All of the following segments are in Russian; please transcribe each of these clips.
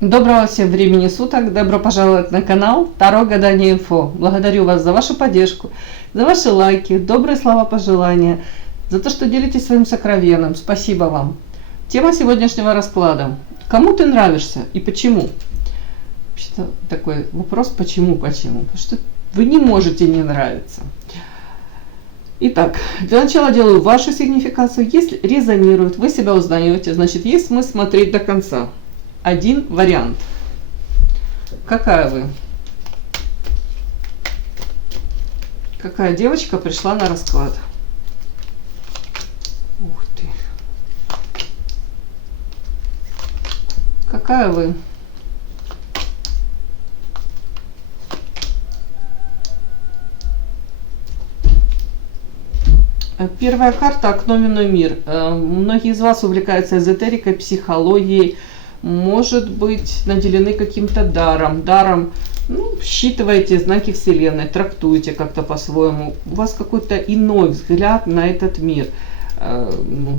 Доброго всем времени суток, добро пожаловать на канал Таро Гадание Инфо. Благодарю вас за вашу поддержку, за ваши лайки, добрые слова пожелания, за то, что делитесь своим сокровенным. Спасибо вам. Тема сегодняшнего расклада. Кому ты нравишься и почему? Вообще-то такой вопрос, почему? Потому что вы не можете не нравиться. Итак, для начала делаю вашу сигнификацию. Если резонирует, вы себя узнаете, значит есть смысл смотреть до конца. Один вариант. Какая вы? Какая девочка пришла на расклад? Ух ты. Какая вы? Первая карта — окно в иной мир. Многие из вас увлекаются эзотерикой, психологией. Может быть, наделены каким-то даром, считываете знаки Вселенной, трактуете как-то по-своему. У вас какой-то иной взгляд на этот мир.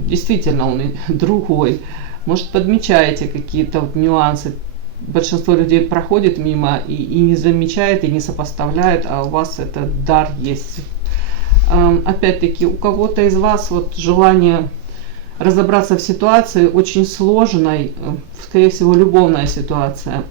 Действительно, он другой. Может, подмечаете какие-то нюансы. Большинство людей проходит мимо и не замечает, и не сопоставляет, а у вас этот дар есть. Опять-таки, у кого-то из вас желание разобраться в ситуации очень сложной, скорее всего, любовная ситуация.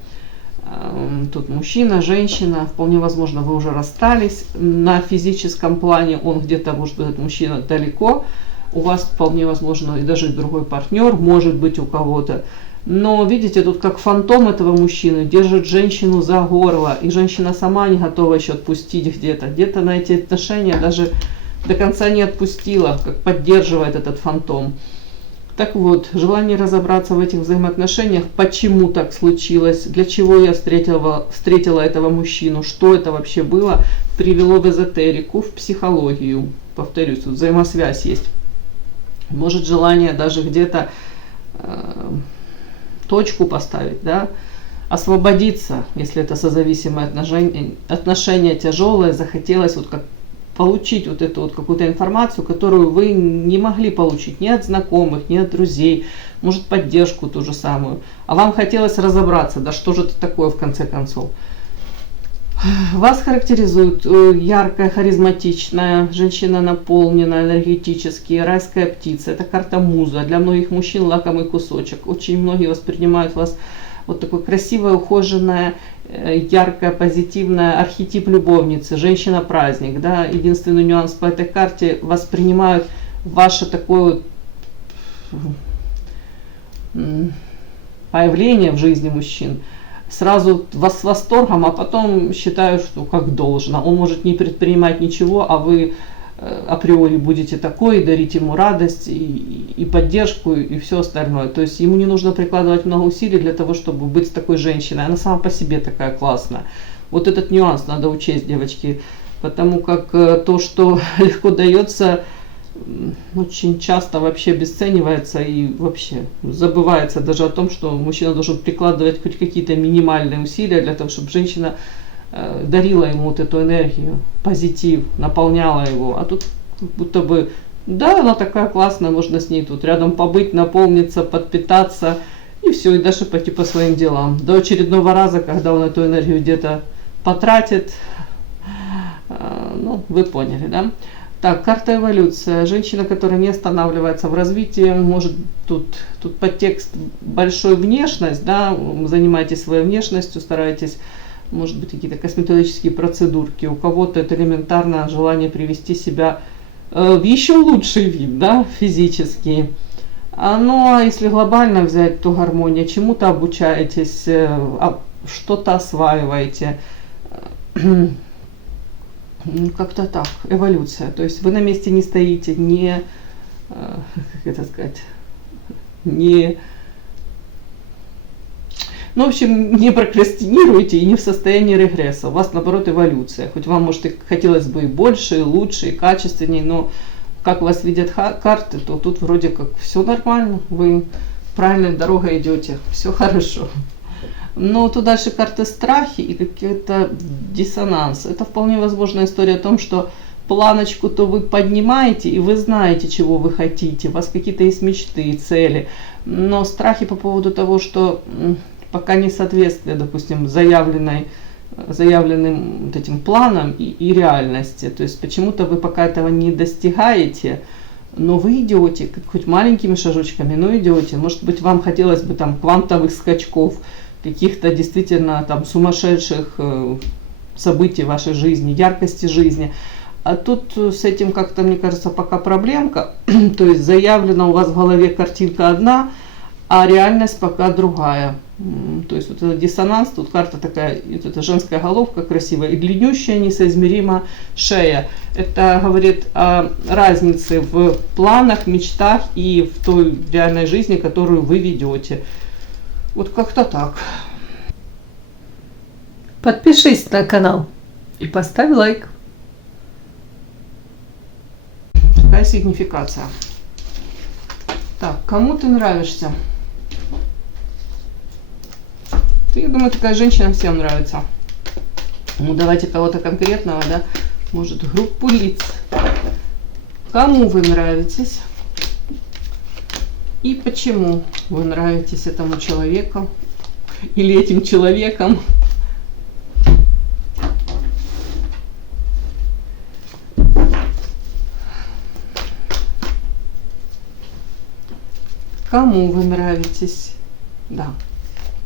Тут мужчина, женщина, вполне возможно, вы уже расстались. На физическом плане он где-то, может быть, этот мужчина далеко. У вас вполне возможно и даже другой партнер, может быть, у кого-то. Но видите, тут как фантом этого мужчины держит женщину за горло, и женщина сама не готова еще отпустить где-то на эти отношения даже до конца не отпустила, как поддерживает этот фантом. Так вот, желание разобраться в этих взаимоотношениях, почему так случилось, для чего я встретила этого мужчину, что это вообще было, привело в эзотерику, в психологию. Повторюсь, тут взаимосвязь есть. Может, желание даже где-то точку поставить, да, освободиться, если это созависимые отношения тяжелые, захотелось как получить эту какую-то информацию, которую вы не могли получить ни от знакомых, ни от друзей, может, поддержку ту же самую. А вам хотелось разобраться, да что же это такое в конце концов. Вас характеризует яркая, харизматичная, женщина наполненная энергетически, райская птица. Это карта муза. Для многих мужчин лакомый кусочек. Очень многие воспринимают вас такое красивое, ухоженное, яркое, позитивное, архетип любовницы, женщина-праздник. Да? Единственный нюанс по этой карте: воспринимают ваше такое появление в жизни мужчин сразу с восторгом, а потом считают, что как должно. Он может не предпринимать ничего, а вы априори будете такой, дарить ему радость и поддержку, и все остальное. То есть ему не нужно прикладывать много усилий для того, чтобы быть с такой женщиной. Она сама по себе такая классная. Вот этот нюанс надо учесть, девочки, потому как то, что легко дается, очень часто вообще обесценивается и вообще забывается даже о том, что мужчина должен прикладывать хоть какие-то минимальные усилия для того, чтобы женщина дарила ему эту энергию, позитив, наполняла его. А тут как будто бы, да, она такая классная, можно с ней тут рядом побыть, наполниться, подпитаться и все, и дальше пойти по своим делам. До очередного раза, когда он эту энергию где-то потратит, вы поняли, да? Так, карта эволюция. Женщина, которая не останавливается в развитии, может тут подтекст большой внешность, да, занимаетесь своей внешностью, стараетесь, может быть, какие-то косметологические процедурки. У кого-то это элементарно желание привести себя в еще лучший вид, да, физический. А если глобально взять, то гармония. Чему-то обучаетесь, что-то осваиваете. Как-то так, эволюция. То есть вы на месте не стоите, в общем, не прокрастинируете и не в состоянии регресса. У вас, наоборот, эволюция. Хоть вам, может, и хотелось бы и больше, и лучше, и качественнее, но как вас видят карты, то тут вроде как все нормально. Вы правильной дорогой идете, все хорошо. Но тут дальше карты страхи и какой-то диссонанс. Это вполне возможная история о том, что планочку-то вы поднимаете, и вы знаете, чего вы хотите. У вас какие-то есть мечты, цели. Но страхи по поводу того, что пока несоответствие, допустим, заявленным вот этим планам и реальности. То есть почему-то вы пока этого не достигаете, но вы идете, хоть маленькими шажочками, но идете. Может быть, вам хотелось бы там квантовых скачков, каких-то действительно там сумасшедших событий в вашей жизни, яркости жизни. А тут с этим как-то, мне кажется, пока проблемка. То есть заявлена у вас в голове картинка одна, а реальность пока другая. То есть вот этот диссонанс, тут карта такая, вот эта женская головка красивая и длиннющая, несоизмеримо шея. Это говорит о разнице в планах, мечтах и в той реальной жизни, которую вы ведете. Вот как-то так. Подпишись на канал и поставь лайк. Какая сигнификация? Так, кому ты нравишься? Я думаю, такая женщина всем нравится. Ну, давайте кого-то конкретного, да? Может, группу лиц. Кому вы нравитесь? И почему вы нравитесь этому человеку? Или этим человеком? Кому вы нравитесь? Да.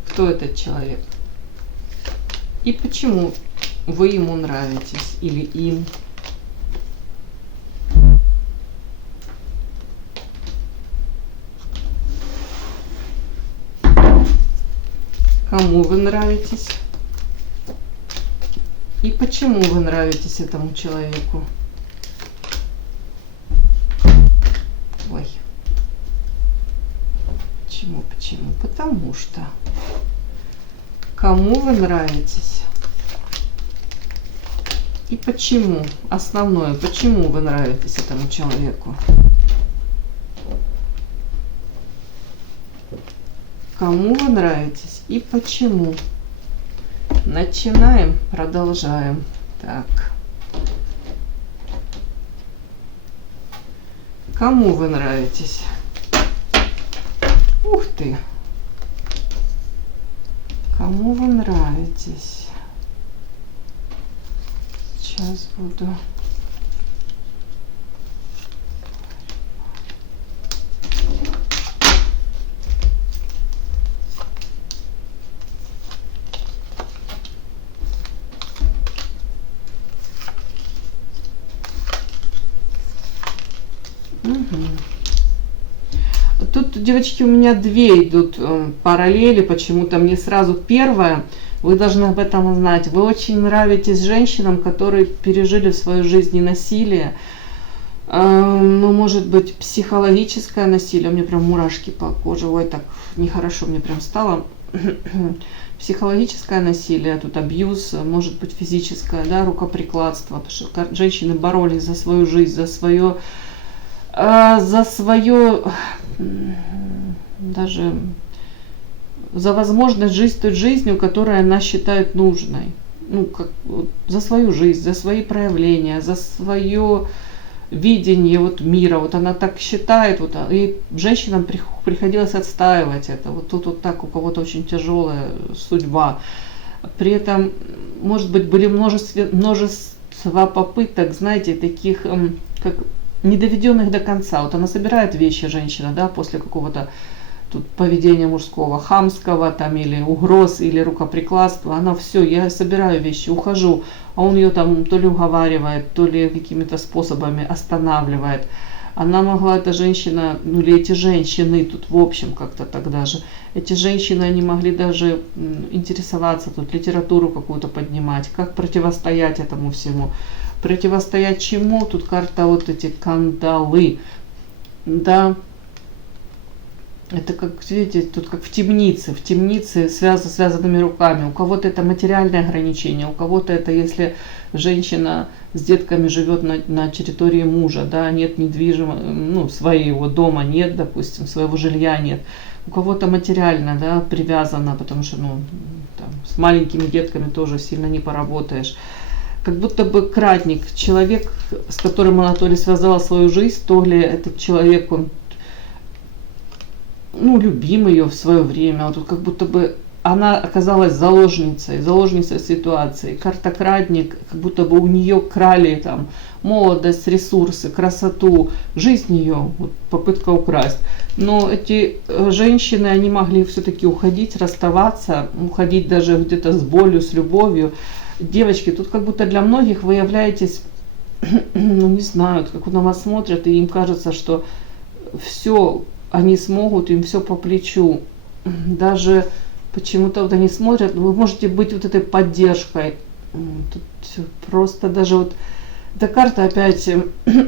Кто этот человек? И почему вы ему нравитесь или им? Кому вы нравитесь? И почему вы нравитесь этому человеку? Ой. Почему? Потому что. Кому вы нравитесь? И почему? Основное, почему вы нравитесь этому человеку? Кому вы нравитесь и почему? Начинаем, продолжаем. Так. Кому вы нравитесь? Ух ты! Кому вы нравитесь? Сейчас буду. Тут, девочки, у меня две идут параллели, почему-то мне сразу первая, вы должны об этом знать. Вы очень нравитесь женщинам, которые пережили в свою жизнь насилие, ну, может быть, психологическое насилие, у меня прям мурашки по коже, ой, так нехорошо мне прям стало. Психологическое насилие, тут абьюз, может быть, физическое, да, рукоприкладство, потому что женщины боролись за свою жизнь, за свое даже за возможность жить той жизнью, которую она считает нужной. Ну, как, вот, за свою жизнь, за свои проявления, за свое видение вот, мира. Вот она так считает, вот, и женщинам приходилось отстаивать это. Вот тут вот так у кого-то очень тяжелая судьба. При этом, может быть, были множество попыток, знаете, таких, как недоведенных до конца. Вот она собирает вещи, женщина, да, после какого-то тут поведения мужского, хамского там, или угроз, или рукоприкладства. Она все, я собираю вещи, ухожу. А он ее там то ли уговаривает, то ли какими-то способами останавливает. Она могла, эта женщина, ну или эти женщины тут в общем как-то тогда же, эти женщины, они могли даже интересоваться, тут литературу какую-то поднимать, как противостоять этому всему. Противостоять чему? Тут карта вот эти кандалы. Да. Это как, видите, тут как в темнице связанными руками. У кого-то это материальное ограничение, у кого-то это, если женщина с детками живет на территории мужа, да, нет недвижимого, ну, своего дома нет, допустим, своего жилья нет. У кого-то материально, да, привязано, потому что, ну, там, с маленькими детками тоже сильно не поработаешь. Как будто бы кратник, человек, с которым она то ли связала свою жизнь, то ли этот человек, он, ну, любим ее в свое время. Вот тут как будто бы она оказалась заложницей ситуации. Карта Крадник, как будто бы у нее крали там молодость, ресурсы, красоту, жизнь ее, вот, попытка украсть. Но эти женщины, они могли все-таки уходить, расставаться, уходить даже где-то с болью, с любовью. Девочки, тут как будто для многих вы являетесь, ну не знаю, как на вас смотрят, и им кажется, что все они смогут, им все по плечу. Даже почему-то вот они смотрят, вы можете быть вот этой поддержкой. Тут просто даже вот эта карта опять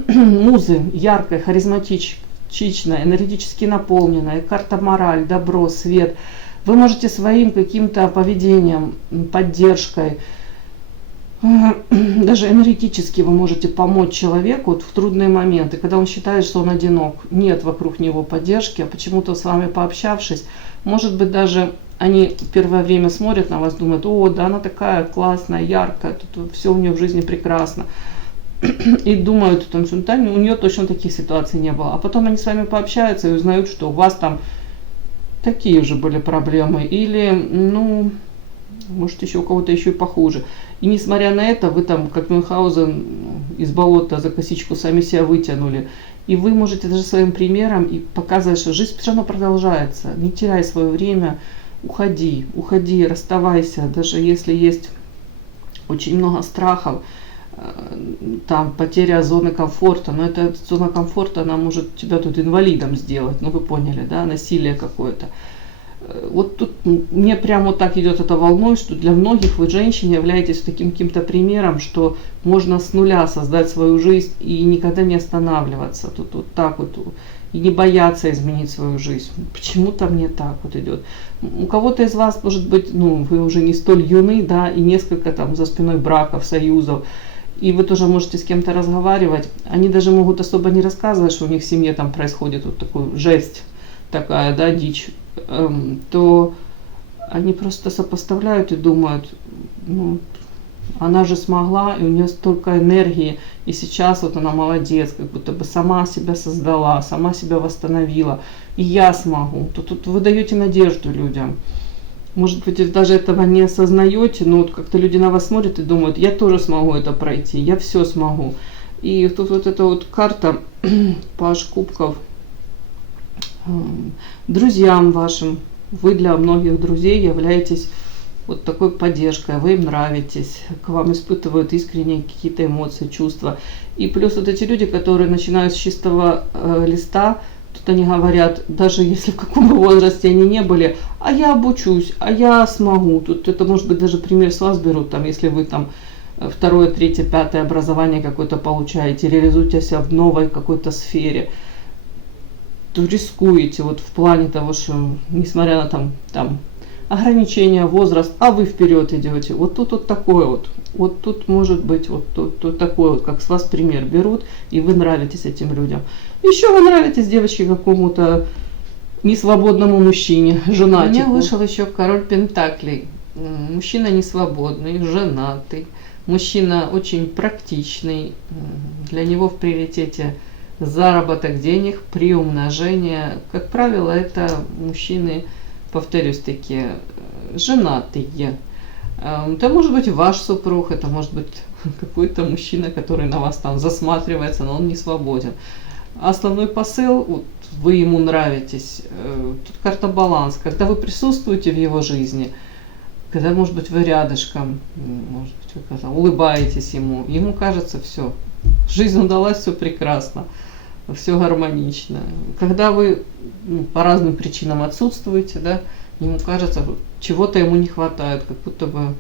музы, яркая, харизматичная, энергетически наполненная, карта мораль, добро, свет. Вы можете своим каким-то поведением, поддержкой, даже энергетически вы можете помочь человеку вот в трудные моменты, когда он считает, что он одинок, нет вокруг него поддержки, а почему-то с вами пообщавшись, может быть, даже они первое время смотрят на вас, думают: о, да, она такая классная, яркая, тут все у нее в жизни прекрасно. И думают, что у нее точно таких ситуаций не было. А потом они с вами пообщаются и узнают, что у вас там такие же были проблемы. Или, ну, может, еще у кого-то еще и похуже. И несмотря на это, вы там, как Мюнхгаузен, из болота за косичку сами себя вытянули. И вы можете даже своим примером и показывать, что жизнь все равно продолжается. Не теряй свое время, уходи, расставайся. Даже если есть очень много страхов, там потеря зоны комфорта, но эта зона комфорта, она может тебя тут инвалидом сделать, ну вы поняли, да, насилие какое-то. Вот тут мне прямо вот так идет эта волной, что для многих вы, женщины, являетесь таким каким-то примером, что можно с нуля создать свою жизнь и никогда не останавливаться. Тут вот так вот. И не бояться изменить свою жизнь. Почему-то мне так вот идет. У кого-то из вас, может быть, ну, вы уже не столь юны, да, и несколько там за спиной браков, союзов. И вы тоже можете с кем-то разговаривать. Они даже могут особо не рассказывать, что у них в семье там происходит вот такую жесть, такая, да, дичь. То они просто сопоставляют и думают: ну, она же смогла, и у нее столько энергии, и сейчас вот она молодец, как будто бы сама себя создала, сама себя восстановила, и я смогу. Тут вы даете надежду людям. Может быть, даже этого не осознаете, но вот как-то люди на вас смотрят и думают: я тоже смогу это пройти, я все смогу. И тут вот эта вот карта Паж кубков. Друзьям вашим, вы для многих друзей являетесь вот такой поддержкой, вы им нравитесь, к вам испытывают искренние какие-то эмоции, чувства. И плюс вот эти люди, которые начинают с чистого листа, тут они говорят, даже если в каком бы возрасте они не были: а я обучусь, а я смогу. Тут это может быть даже пример с вас берут, там, если вы там 2, 3, 5 образование какое-то получаете, реализуете себя в новой какой-то сфере, то рискуете вот в плане того, что несмотря на там ограничения, возраст, а вы вперед идете. Вот тут вот такое вот тут может быть вот тут такое вот, как с вас пример берут, и вы нравитесь этим людям. Еще вы нравитесь, девочки, какому-то несвободному мужчине, женатику. У меня вышел еще король пентаклей. Мужчина несвободный, женатый, мужчина очень практичный, для него в приоритете заработок денег, приумножение. Как правило, это мужчины, повторюсь, такие женатые. Это может быть ваш супруг, это может быть какой-то мужчина, который на вас там засматривается, но он не свободен. Основной посыл: вот, вы ему нравитесь. Тут карта баланс. Когда вы присутствуете в его жизни, когда, может быть, вы рядышком, может быть, вы улыбаетесь ему кажется, все, жизнь удалась, все прекрасно, все гармонично. Когда вы по разным причинам отсутствуете, да, ему кажется, чего-то ему не хватает, как будто бы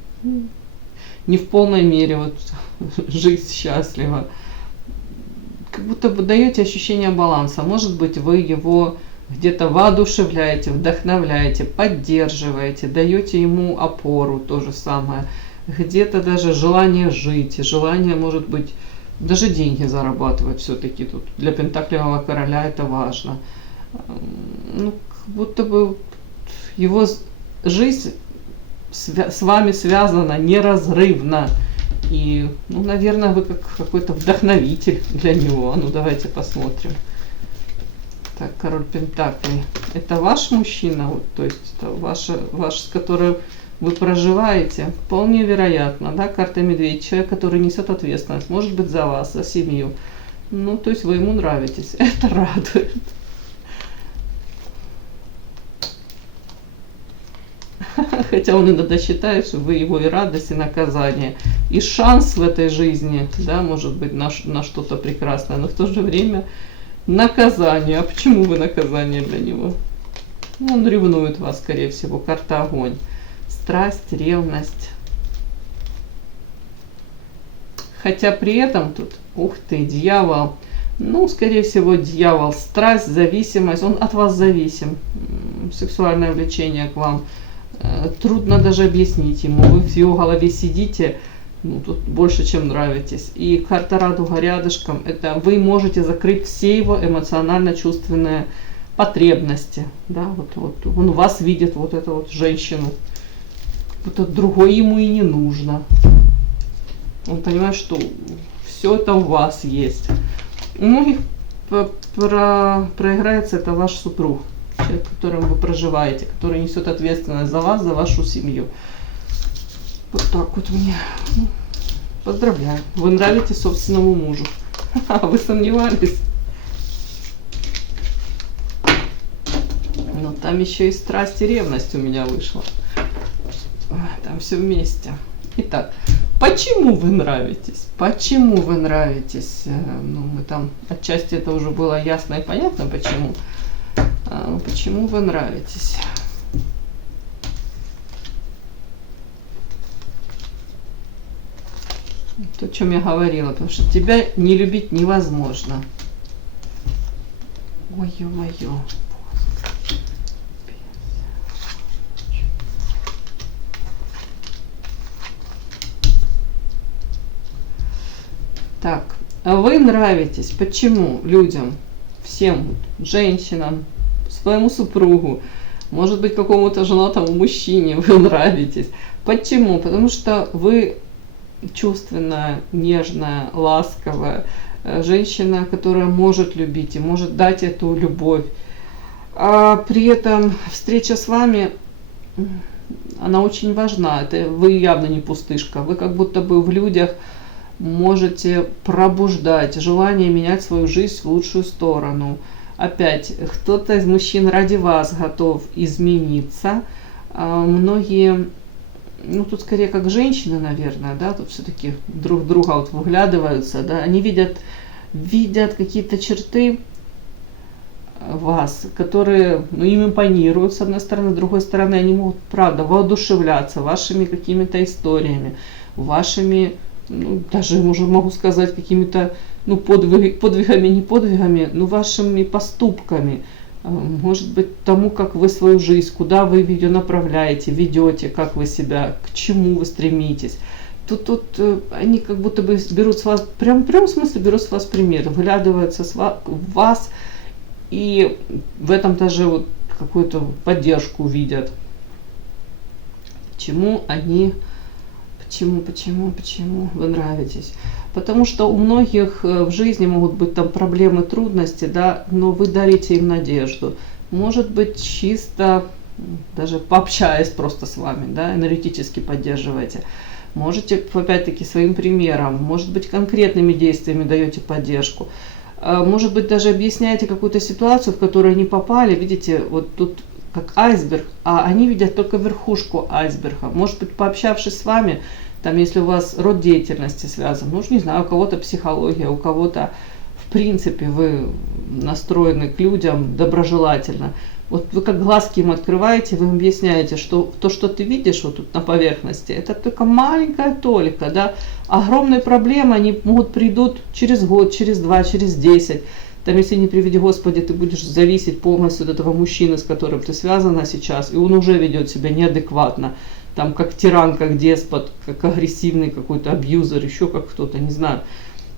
не в полной мере вот жизнь счастлива. Как будто бы даете ощущение баланса. Может быть, вы его где-то воодушевляете, вдохновляете, поддерживаете, даете ему опору, то же самое. Где-то даже желание жить, желание, может быть, даже деньги зарабатывать все-таки тут. Для пентаклевого короля это важно. Ну, как будто бы его жизнь с вами связана неразрывно. И, ну, наверное, вы как какой-то вдохновитель для него. Ну, давайте посмотрим. Так, король пентаклей. это ваш мужчина, вот, то есть это ваш, с которым вы проживаете, вполне вероятно, да, карта медведь, человек, который несет ответственность, может быть, за вас, за семью. Ну, то есть вы ему нравитесь, это радует. Хотя он иногда считает, что вы его и радость, и наказание, и шанс в этой жизни, да, может быть, на что-то прекрасное, но в то же время наказание. А почему вы наказание для него? Ну, он ревнует вас, скорее всего, карта огонь. Страсть, ревность. Хотя при этом тут, ух ты, дьявол. Ну, скорее всего, дьявол, страсть, зависимость, он от вас зависим. Сексуальное влечение к вам. Трудно даже объяснить ему. Вы в его голове сидите, ну, тут больше, чем нравитесь. И карта радуга рядышком, это вы можете закрыть все его эмоционально-чувственные потребности. Да, вот он вас видит, вот эту вот женщину. Вот другой ему и не нужно. Он понимает, что все это у вас есть. У многих проиграется это ваш супруг, человек, с которым вы проживаете, который несет ответственность за вас, за вашу семью. Вот так вот мне. Ну, поздравляю. Вы нравитесь собственному мужу. А вы сомневались? Но там еще и страсть и ревность у меня вышла. Там все вместе. Итак, почему вы нравитесь? Почему вы нравитесь? Ну, мы там отчасти это уже было ясно и понятно, почему. Почему вы нравитесь? То, о чем я говорила, потому что тебя не любить невозможно. Ой, ё-моё. Так, а вы нравитесь почему людям, всем женщинам, своему супругу, может быть, какому-то женатому мужчине вы нравитесь? Почему? Потому что вы чувственная, нежная, ласковая женщина, которая может любить и может дать эту любовь. А при этом встреча с вами, она очень важна. Это вы явно не пустышка. Вы как будто бы в людях можете пробуждать желание менять свою жизнь в лучшую сторону. Опять, кто-то из мужчин ради вас готов измениться. Многие, ну тут скорее как женщины, наверное, да, тут все-таки друг в друга вот выглядываются, да, они видят какие-то черты вас, которые, ну, им импонируют, с одной стороны, с другой стороны, они могут, правда, воодушевляться вашими какими-то историями, вашими, ну, даже могу сказать, какими-то, ну, подвигами, не подвигами, но вашими поступками. Может быть, тому, как вы свою жизнь, куда вы ее направляете, ведете, как вы себя, к чему вы стремитесь. Тут они как будто бы берут с вас, прям в смысле берут с вас пример, вглядываются в вас и в этом даже вот какую-то поддержку видят. Почему вы нравитесь? Потому что у многих в жизни могут быть там проблемы, трудности, да, но вы дарите им надежду. Может быть, чисто, даже пообщаясь просто с вами, да, энергетически поддерживаете. Можете, опять-таки, своим примером, может быть, конкретными действиями даете поддержку. Может быть, даже объясняете какую-то ситуацию, в которую они попали. Видите, вот тут как айсберг, а они видят только верхушку айсберга. Может быть, пообщавшись с вами, там, если у вас род деятельности связан, ну, не знаю, у кого-то психология, у кого-то, в принципе, вы настроены к людям доброжелательно. Вот вы как глазки им открываете, вы им объясняете, что то, что ты видишь вот тут на поверхности, это только маленькая толика, да. Огромные проблемы, они придут через год, через 2, через 10. Там, если не приведи Господи, ты будешь зависеть полностью от этого мужчины, с которым ты связана сейчас, и он уже ведет себя неадекватно. Там как тиран, как деспот, как агрессивный какой-то абьюзер, еще как кто-то, не знаю.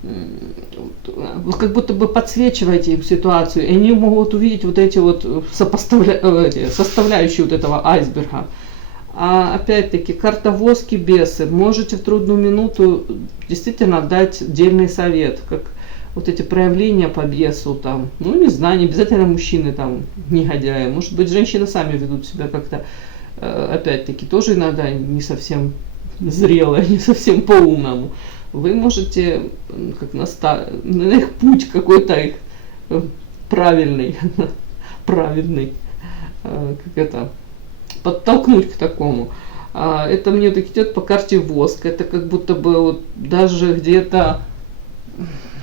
Вы как будто бы подсвечиваете им ситуацию, и они могут увидеть вот эти вот составляющие вот этого айсберга. А опять-таки, карта воски, бесы. Можете в трудную минуту действительно дать дельный совет, как вот эти проявления по бесу, там, ну, не знаю, не обязательно мужчины там негодяи, может быть, женщины сами ведут себя как-то, опять-таки, тоже иногда не совсем зрело, не совсем по-умному. Вы можете как на их путь какой-то их правильный, праведный, как это, подтолкнуть к такому. Это мне так идет по карте воск. Это как будто бы вот даже где-то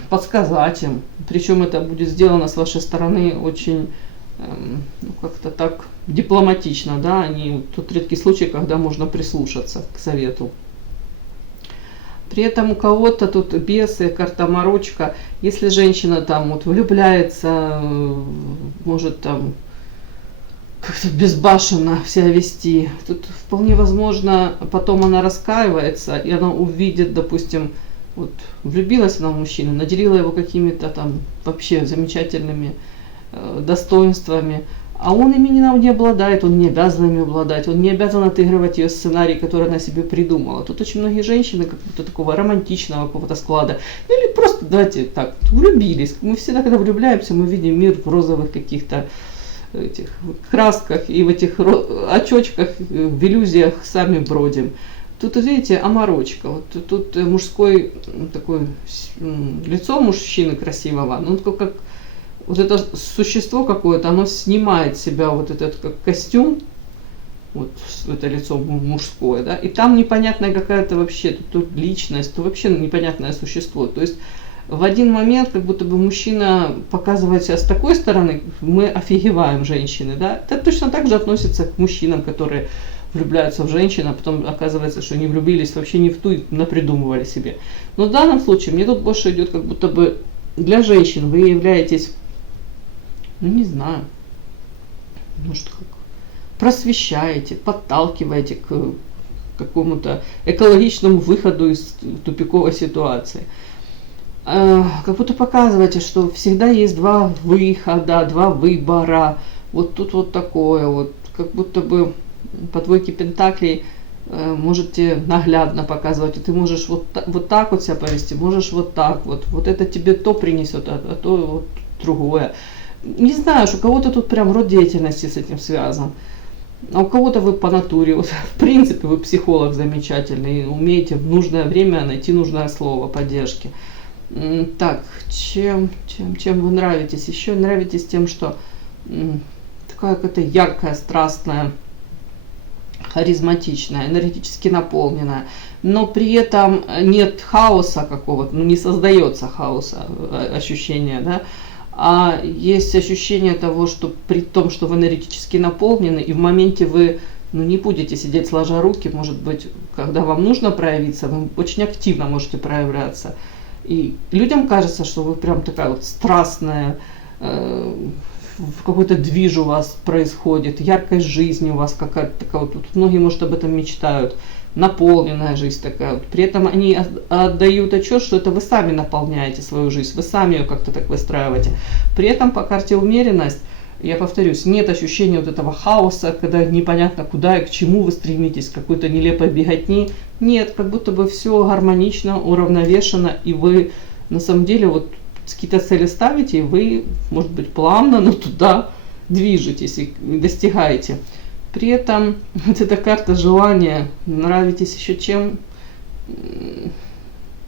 подсказать им. Причем это будет сделано с вашей стороны очень ну, как-то так дипломатично, да, тот редкий случай, когда можно прислушаться к совету. При этом у кого-то тут бесы, карта морочка. Если женщина там вот влюбляется, может там как-то безбашенно себя вести, тут вполне возможно потом она раскаивается, и она увидит, допустим, вот влюбилась она в мужчину, наделила его какими-то там вообще замечательными достоинствами, а он ими не обладает, он не обязан ими обладать, он не обязан отыгрывать ее сценарий, который она себе придумала. Тут очень многие женщины как будто такого романтичного какого-то склада, ну или просто, давайте так, влюбились. Мы всегда, когда влюбляемся, мы видим мир в розовых каких-то этих красках и в этих очочках, в иллюзиях сами бродим. Тут, видите, оморочка. Вот тут мужской такой, лицо мужчины красивого, ну как вот это существо какое-то, оно снимает с себя вот этот как костюм, вот это лицо мужское, да, и там непонятная какая-то вообще тут личность, то вообще непонятное существо. То есть в один момент, как будто бы мужчина показывает себя с такой стороны, мы офигеваем, женщины, да. Это точно так же относится к мужчинам, которые влюбляются в женщин, а потом оказывается, что не влюбились вообще не в ту, напридумывали себе. Но в данном случае мне тут больше идет, как будто бы для женщин вы являетесь, ну не знаю, может как просвещаете, подталкиваете к какому-то экологичному выходу из тупиковой ситуации. Как будто показываете, что всегда есть два выхода, два выбора. Вот тут вот такое вот, как будто бы по двойке пентаклей можете наглядно показывать. И ты можешь вот так вот себя повести, можешь вот так вот. Вот это тебе то принесет, а то вот другое. Не знаю, что у кого-то тут прям род деятельности с этим связан. А у кого-то вы по натуре, вот, в принципе, вы психолог замечательный, умеете в нужное время найти нужное слово поддержки. Так, чем вы нравитесь? Еще нравитесь тем, что такая какая-то яркая, страстная, харизматичная, энергетически наполненная, но при этом нет хаоса какого-то, ну не создается хаоса, ощущения, да, а есть ощущение того, что при том, что вы энергетически наполнены, и в моменте вы не будете сидеть сложа руки, может быть, когда вам нужно проявиться, вы очень активно можете проявляться. И людям кажется, что вы прям такая вот страстная, какой-то движ у вас происходит, яркая жизнь у вас какая-то такая, вот многие, может, об этом мечтают, наполненная жизнь такая. Вот. При этом они отдают отчет, что это вы сами наполняете свою жизнь, вы сами ее как-то так выстраиваете. При этом по карте умеренность, я повторюсь, нет ощущения вот этого хаоса, когда непонятно куда и к чему вы стремитесь, какой-то нелепой беготни. Нет, как будто бы все гармонично, уравновешено, и вы на самом деле вот какие-то цели ставите, и вы, может быть, плавно, но туда движетесь и достигаете. При этом вот эта карта желания, нравитесь еще чем.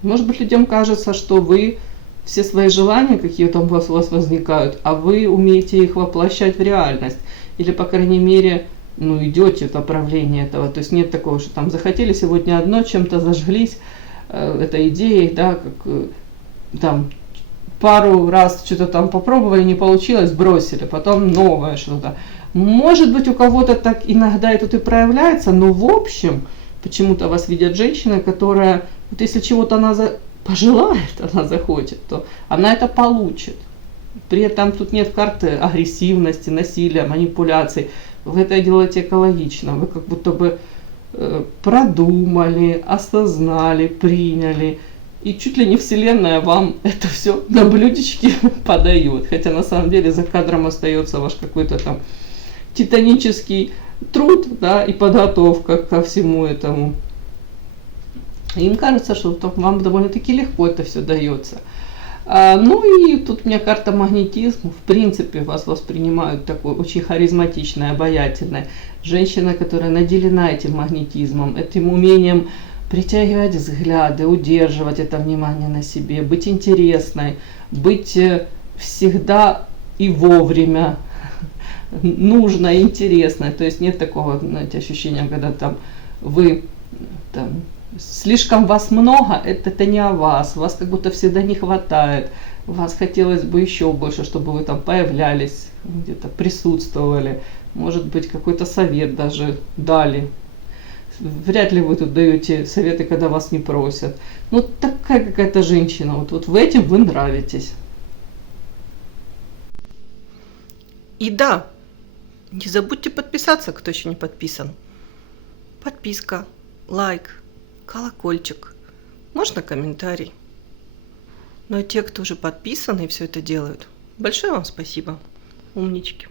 Может быть, людям кажется, что вы все свои желания, какие там у вас возникают, а вы умеете их воплощать в реальность. Или, по крайней мере, идете в направлении этого. То есть нет такого, что там захотели сегодня одно, чем-то зажглись этой идеей, да, как там пару раз что-то там попробовали, не получилось, бросили, потом новое что-то. Может быть, у кого-то так иногда это и проявляется, но в общем, почему-то вас видят женщина, которая, вот если чего-то она пожелает, она захочет, то она это получит. При этом тут нет карты агрессивности, насилия, манипуляций. Вы это делаете экологично, вы как будто бы продумали, осознали, приняли. И чуть ли не Вселенная вам это все на блюдечке подает. Хотя на самом деле за кадром остается ваш какой-то там титанический труд, да, и подготовка ко всему этому. Им кажется, что вам довольно-таки легко это все дается. Ну и тут у меня карта магнетизм. В принципе, вас воспринимают такой очень харизматичной, обаятельной. Женщина, которая наделена этим магнетизмом, этим умением притягивать взгляды, удерживать это внимание на себе, быть интересной, быть всегда и вовремя нужной, интересной. То есть нет такого, знаете, ощущения, когда там вы там, слишком вас много, это не о вас как будто всегда не хватает, вас хотелось бы еще больше, чтобы вы там появлялись, где-то присутствовали, может быть какой-то совет даже дали. Вряд ли вы тут даете советы, когда вас не просят. Ну такая какая-то женщина, вот в этом вы нравитесь. И да, не забудьте подписаться, кто еще не подписан. Подписка, лайк, колокольчик, можно комментарий. Ну а те, кто уже подписаны и все это делают, большое вам спасибо, умнички.